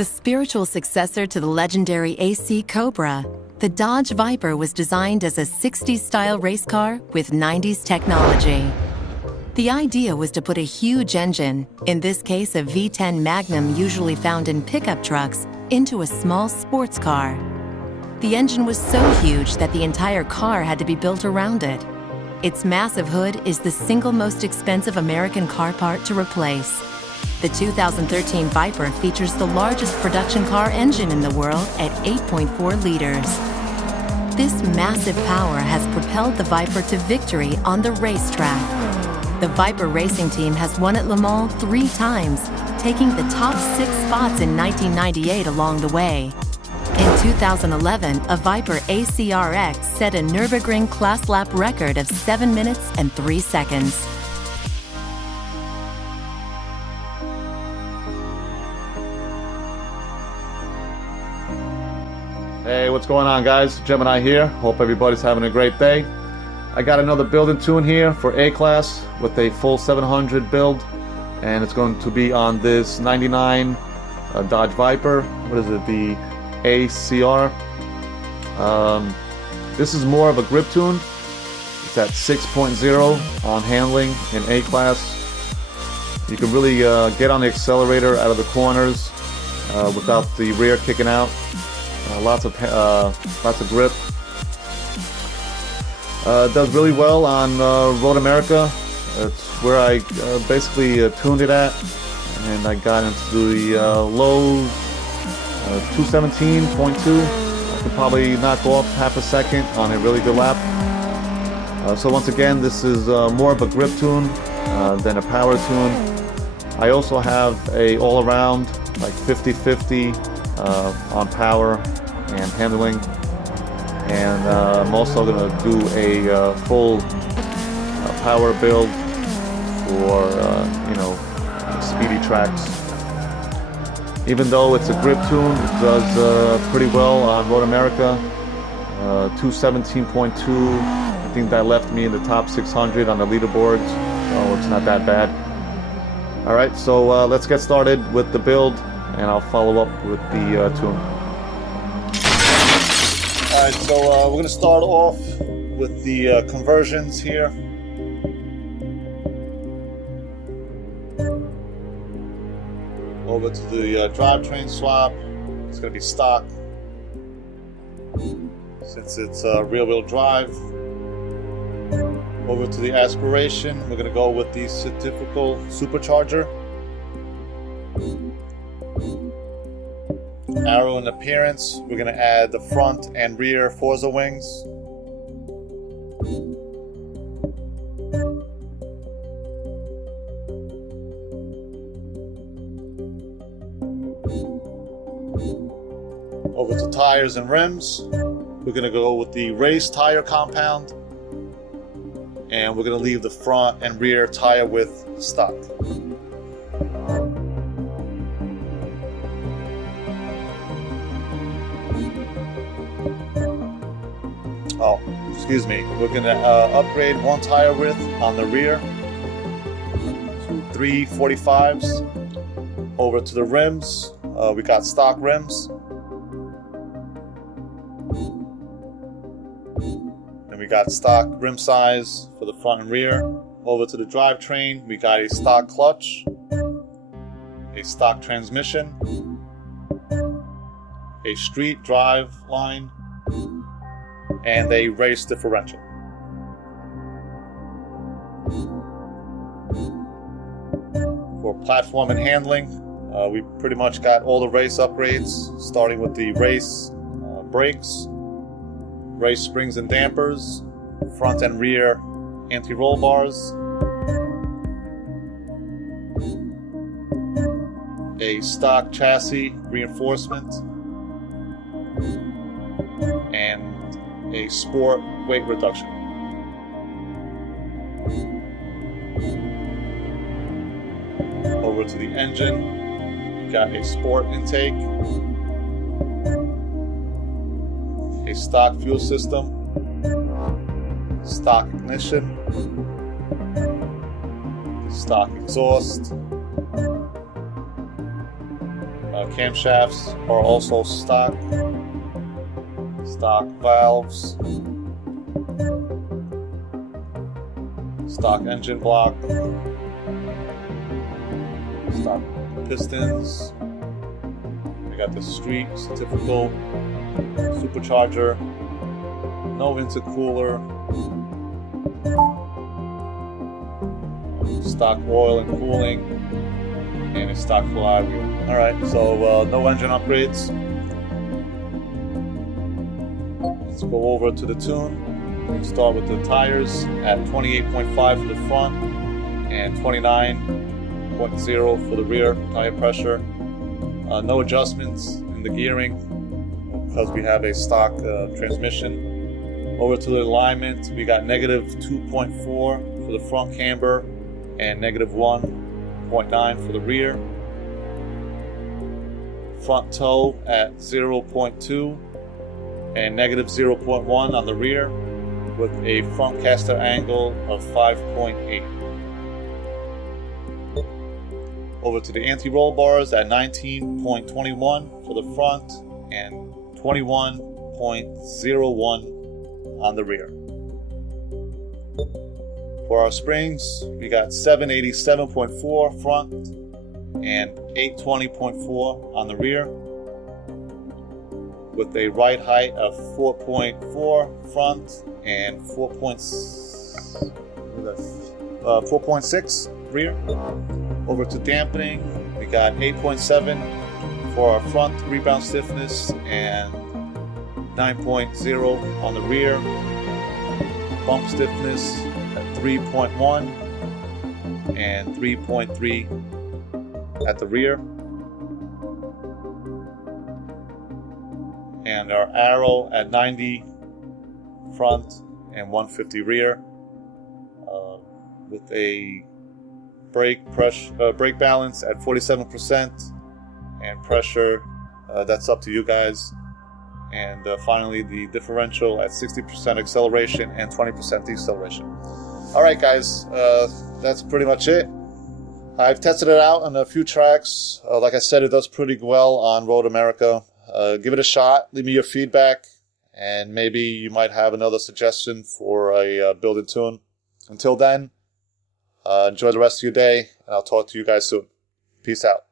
The spiritual successor to the legendary AC Cobra, the Dodge Viper was designed as a 60s-style race car with 90s technology. The idea was to put a huge engine, in this case a V10 Magnum usually found in pickup trucks, into a small sports car. The engine was so huge that the entire car had to be built around it. Its massive hood is the single most expensive American car part to replace. The 2013 Viper features the largest production car engine in the world at 8.4 liters. This massive power has propelled the Viper to victory on the racetrack. The Viper racing team has won at Le Mans 3 times, taking the top 6 spots in 1998 along the way. In 2011, a Viper ACRX set a Nürburgring class lap record of 7 minutes and 3 seconds. Hey, what's going on, guys? Gemini here. Hope everybody's having a great day. I got another build and tune here for A-Class with a full 700 build, and it's going to be on this 99 Dodge Viper. What is it? The ACR. This is more of a grip tune. It's at 6.0 on handling in A-Class. You can really get on the accelerator out of the corners without the rear kicking out. Lots of grip. It does really well on Road America. It's where I basically tuned it at, and I got into the lows, 217.2. I could probably knock off half a second on a really good lap. So once again, this is more of a grip tune than a power tune. I also have a all-around like 50-50 on power and handling, and I'm also going to do a full power build for speedy tracks. Even though it's a grip tune, it does pretty well on Road America. 217.2, I think that left me in the top 600 on the leaderboards, so it's not that bad. Alright, so let's get started with the build, and I'll follow up with the tune. Alright, so we're going to start off with the conversions here. Over to the drivetrain swap. It's going to be stock, since it's rear-wheel drive. Over to the aspiration, we're going to go with the centrifugal supercharger. Aero and appearance, we're going to add the front and rear Forza wings. Over to tires and rims, we're going to go with the race tire compound, and we're going to leave the front and rear tire width stock. Oh, excuse me. We're going to upgrade one tire width on the rear to 345s. Over to the rims, we got stock rims. And we got stock rim size for the front and rear. Over to the drivetrain, we got a stock clutch, a stock transmission, a street drive line, and a race differential. For platform and handling, we pretty much got all the race upgrades, starting with the race brakes, race springs and dampers, front and rear anti-roll bars, a stock chassis reinforcement, and a sport weight reduction. Over to the engine, we got a sport intake, a stock fuel system, stock ignition, stock exhaust, camshafts are also stock. Stock valves. Stock engine block. Stock pistons. We got the street centrifugal supercharger. No intercooler. Stock oil and cooling. And a stock flywheel. Alright, so no engine upgrades. Let's go over to the tune. We start with the tires at 28.5 for the front and 29.0 for the rear tire pressure. No adjustments in the gearing because we have a stock transmission. Over to the alignment, we got negative 2.4 for the front camber and negative 1.9 for the rear. Front toe at 0.2 and negative 0.1 on the rear, with a front caster angle of 5.8. Over to the anti-roll bars at 19.21 for the front and 21.01 on the rear. For our springs, we got 787.4 front and 820.4 on the rear, with a right height of 4.4 front and 4.6 rear. Over to dampening, we got 8.7 for our front rebound stiffness and 9.0 on the rear. Bump stiffness at 3.1 and 3.3 at the rear. And our arrow at 90 front and 150 rear, with a brake balance at 47% and pressure that's up to you guys. And finally, the differential at 60% acceleration and 20% deceleration. All right, guys, that's pretty much it. I've tested it out on a few tracks. Like I said, it does pretty well on Road America. Give it a shot. Leave me your feedback, and maybe you might have another suggestion for a build and tune. Until then, enjoy the rest of your day, and I'll talk to you guys soon. Peace out.